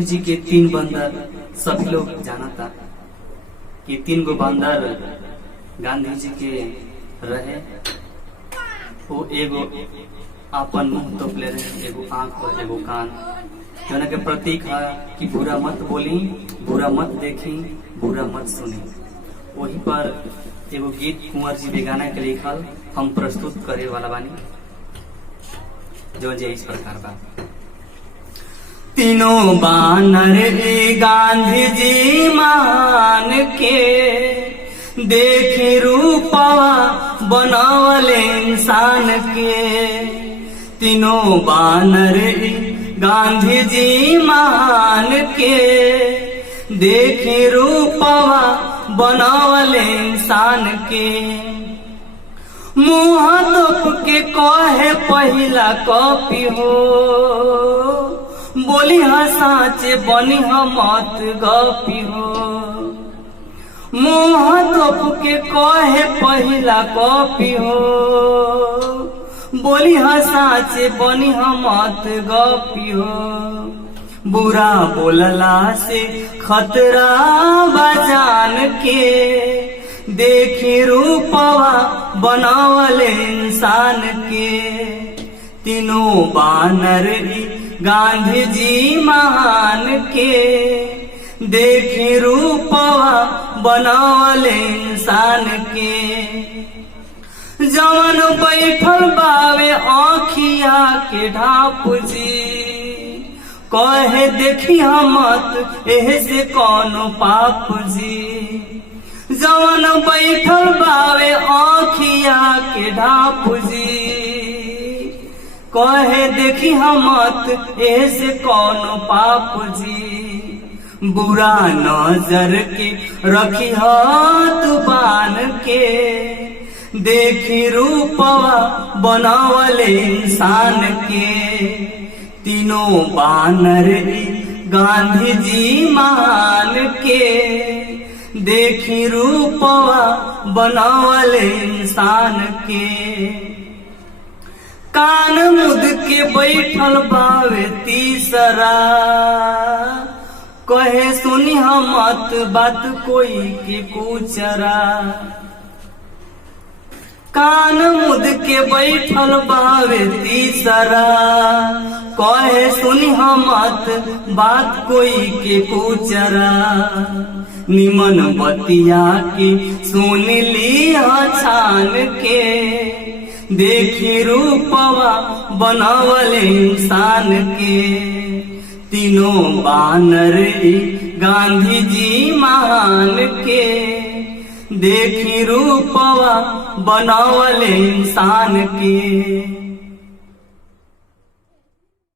गांधी जी के 3 बंदर सभी लोग जानता कि 3 गो बंदर गांधी जी के रहे। वो एगो अपन मुंह तोपले रहे, एगो आंख और एगो कान, जोना के प्रतीक है कि बुरा मत बोली, बुरा मत देखी, बुरा मत सुनी। वही पर एगो गीत कुंवर जी बेगाना के लिखल हम प्रस्तुत करे वाला बानी, जो इस प्रकार बा। तीनों बानर गांधी जी मान के, देखी रूपवा बनावले इंसान के। तीनों बानर गांधी जी मान के, देखी रूपवा बनावले इंसान के। मुँह तोप के कहे पहिला कॉपी हो, बोली हा साचे बनी हा मत गपी हो। मुँह तोप के कहे पहिला कॉपी हो, बोली हा साचे बनी हा मत गपी हो। बुरा बोलला से खतरा बजान के, देखी रूपवा बनावले इंसान के। तीनों बानर गांधी जी महान के, देखी रूपवा बनावले इंसान के। जवन बैठल बावे आँखिया के ढाप जी, कहे देखी मत एह से कौनो पाप जी। जवन बैठल बावे आँखिया के ढाप जी, कहे देखी मत एह से कौनो पाप जी। बुरा नजर के रखी हाथ बान के, देखी रूपवा बनावले इंसान के। तीनों बानर गांधी जी मान के, देखी रूपवा बनावले इंसान के। कान मुद के बैठल बावे तीसरा, कहे सुनी मत बात कोई के कुचरा। कान मुद के बैठल बावे तीसरा, कहे सुनी मत बात कोई के कुचरा। निमन बतिया के सुन ली छान के, देखी रूपवा बनावले इंसान के। तीनों बानर गांधी जी महान के, देखी रूपवा बनावले इंसान के।